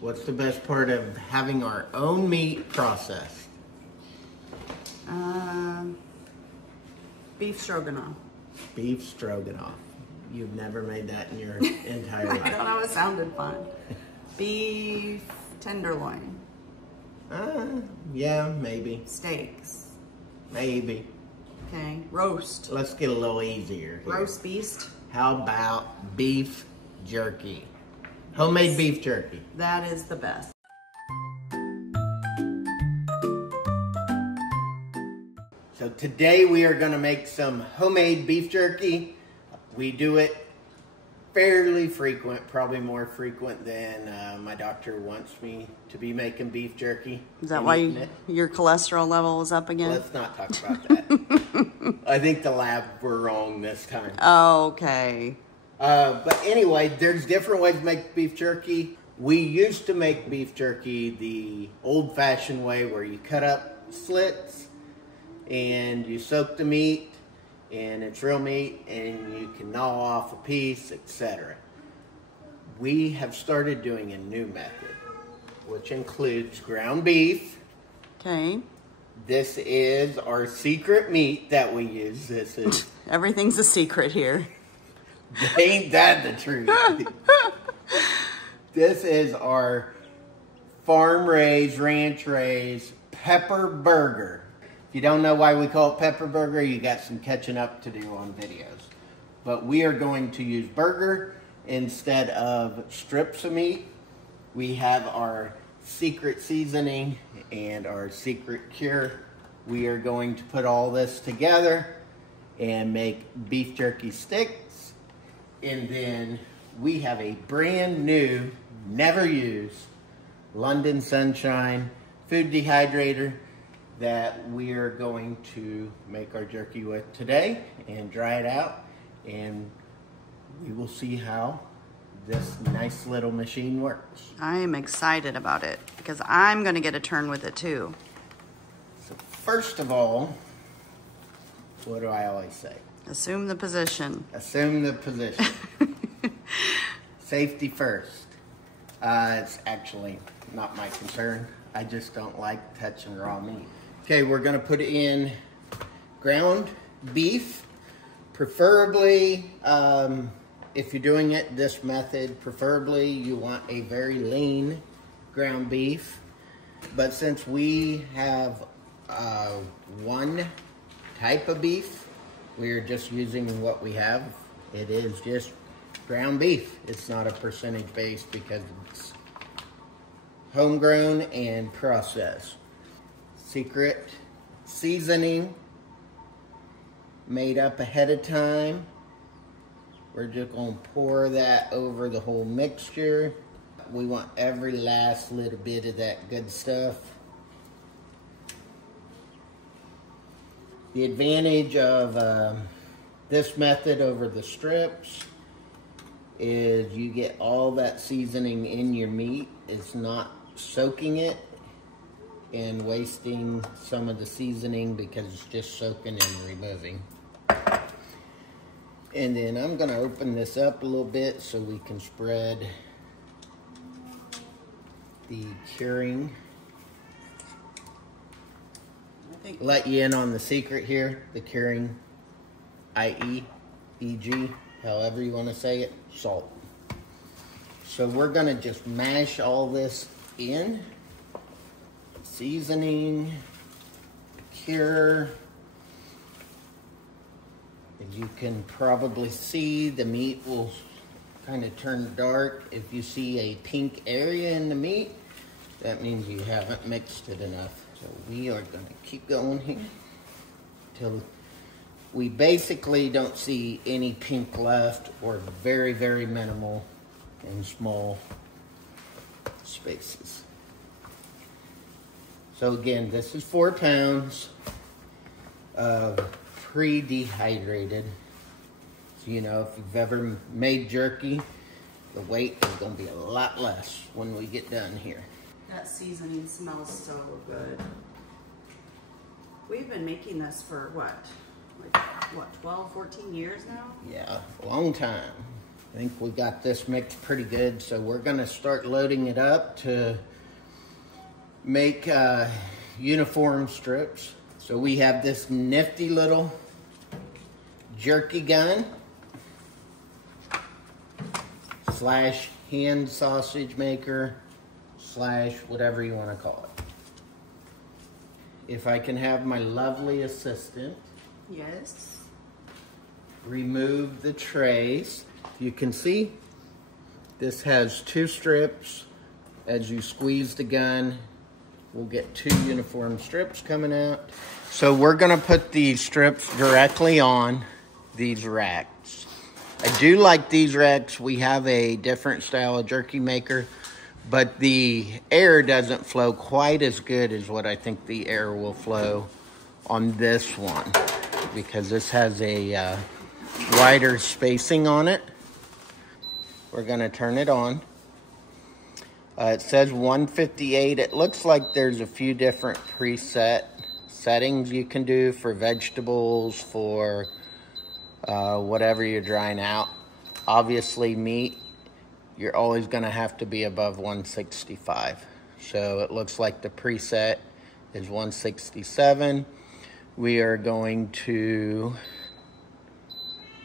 What's the best part of having our own meat processed? Beef stroganoff. Beef stroganoff. You've never made that in your entire life. I don't know, it sounded fun. Beef tenderloin. Yeah, maybe. Steaks. Maybe. Okay, roast. Let's get a little easier here. Roast beast. How about beef jerky? Homemade beef jerky. That is the best. So today we are going to make some homemade beef jerky. We do it fairly frequent, probably more frequent than my doctor wants me to be making beef jerky. Is that why your cholesterol level is up again? Let's not talk about that. I think the lab were wrong this time. Okay. But anyway, there's different ways to make beef jerky. We used to make beef jerky the old-fashioned way where you cut up slits and you soak the meat, and it's real meat, and you can gnaw off a piece, etc. We have started doing a new method, which includes ground beef. Okay. This is our secret meat that we use. This is everything's a secret here. Ain't that the truth? This is our farm-raised, ranch-raised pepper burger. If you don't know why we call it pepper burger, you got some catching up to do on videos. But we are going to use burger instead of strips of meat. We have our secret seasoning and our secret cure. We are going to put all this together and make beef jerky sticks. And then we have a brand new, never used, London Sunshine food dehydrator that we are going to make our jerky with today and dry it out, and we will see how this nice little machine works. I am excited about it because I'm going to get a turn with it too. So first of all, what do I always say? Assume the position. Assume the position. Safety first. It's actually not my concern. I just don't like touching raw meat. Okay, we're gonna put in ground beef. Preferably, if you're doing it this method, preferably you want a very lean ground beef. But since we have one type of beef, we're just using what we have. It is just ground beef. It's not a percentage base because it's homegrown and processed. Secret seasoning made up ahead of time. We're just gonna pour that over the whole mixture. We want every last little bit of that good stuff. The advantage of this method over the strips is you get all that seasoning in your meat. It's not soaking it and wasting some of the seasoning because it's just soaking and removing. And then I'm gonna open this up a little bit so we can spread the curing. Let you in on the secret here, the curing, i.e., e.g., however you want to say it, salt. So we're gonna just mash all this in. Seasoning, cure. As you can probably see, the meat will kind of turn dark. If you see a pink area in the meat, that means you haven't mixed it enough. So we are going to keep going here until we basically don't see any pink left, or very, very minimal in small spaces. So again, this is 4 pounds of pre-dehydrated. So you know, if you've ever made jerky, the weight is going to be a lot less when we get done here. That seasoning smells so good. We've been making this for what? Like, what, 12, 14 years now? Yeah, a long time. I think we got this mixed pretty good, so we're gonna start loading it up to make uniform strips. So we have this nifty little jerky gun slash hand sausage maker slash whatever you want to call it. If I can have my lovely assistant. Yes. Remove the trays. You can see this has 2 strips. As you squeeze the gun, we'll get 2 uniform strips coming out. So we're gonna put these strips directly on these racks. I do like these racks. We have a different style of jerky maker, but the air doesn't flow quite as good as what I think the air will flow on this one, because this has a wider spacing on it. We're gonna turn it on. It says 158. It looks like there's a few different preset settings you can do for vegetables, for whatever you're drying out. Obviously meat, you're always gonna have to be above 165. So it looks like the preset is 167. We are going to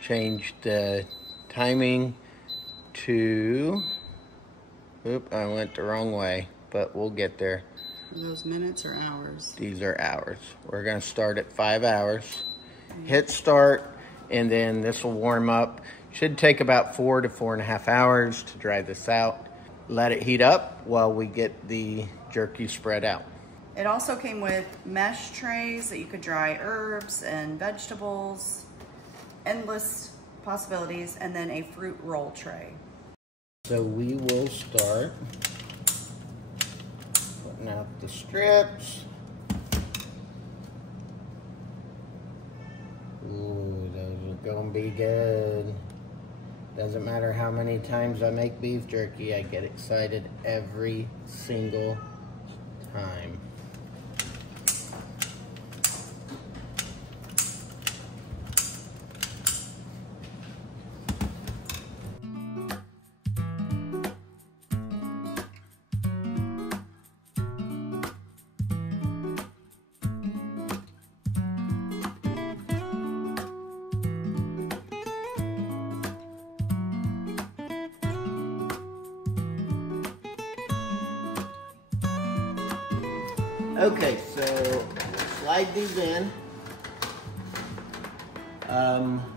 change the timing to, oop, I went the wrong way, but we'll get there. Are those minutes or hours? These are hours. We're gonna start at 5 hours. Hit start, and then this will warm up. Should take about 4 to 4.5 hours to dry this out. Let it heat up while we get the jerky spread out. It also came with mesh trays that you could dry herbs and vegetables, endless possibilities, and then a fruit roll tray. So we will start putting out the strips. Ooh, those are gonna be good. Doesn't matter how many times I make beef jerky, I get excited every single time. Okay, so slide these in.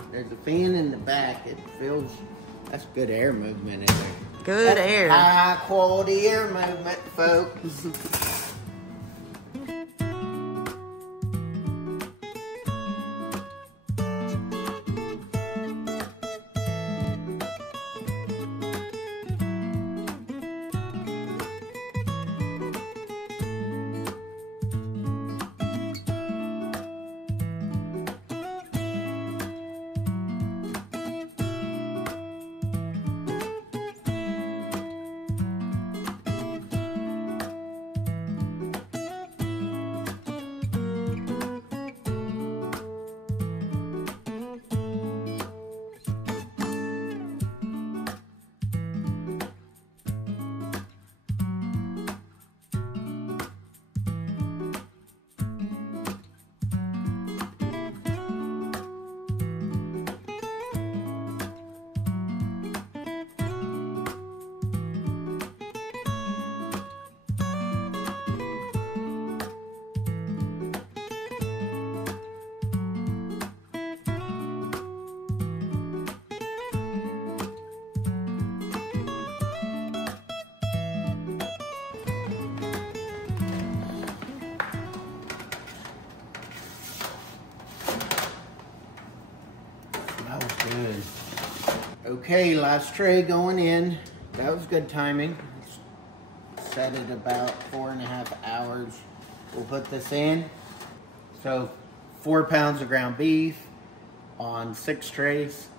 There's a fan in the back. It feels, that's good air movement in there. Good air. High quality air movement, folks. Good. Okay, last tray going in. That was good timing. Set it about 4.5 hours. We'll put this in. So 4 pounds of ground beef on 6 trays.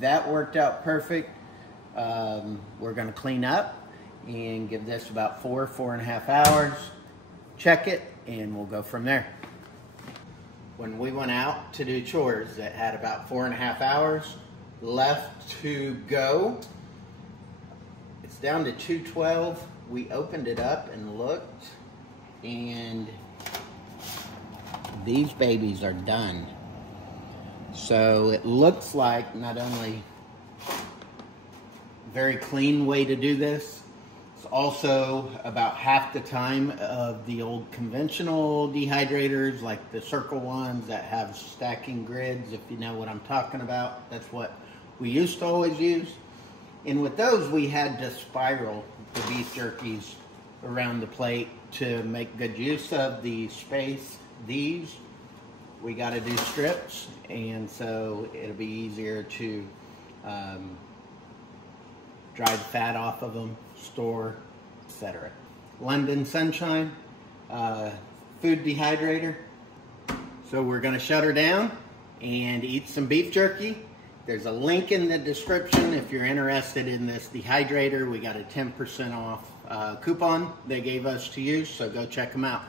That worked out perfect. We're gonna clean up and give this about 4.5 hours. Check it and we'll go from there. When we went out to do chores that had about 4.5 hours, left to go. It's down to 212. We opened it up and looked, and these babies are done. So it looks like not only a very clean way to do this, it's also about half the time of the old conventional dehydrators, like the circle ones that have stacking grids, if you know what I'm talking about. That's what we used to always use. And with those, we had to spiral the beef jerkies around the plate to make good use of the space. These, we got to do strips, and so it'll be easier to dry the fat off of them, store, etc. London Sunshine food dehydrator. So we're going to shut her down and eat some beef jerky. There's a link in the description if you're interested in this dehydrator. We got a 10% off coupon they gave us to use, so go check them out.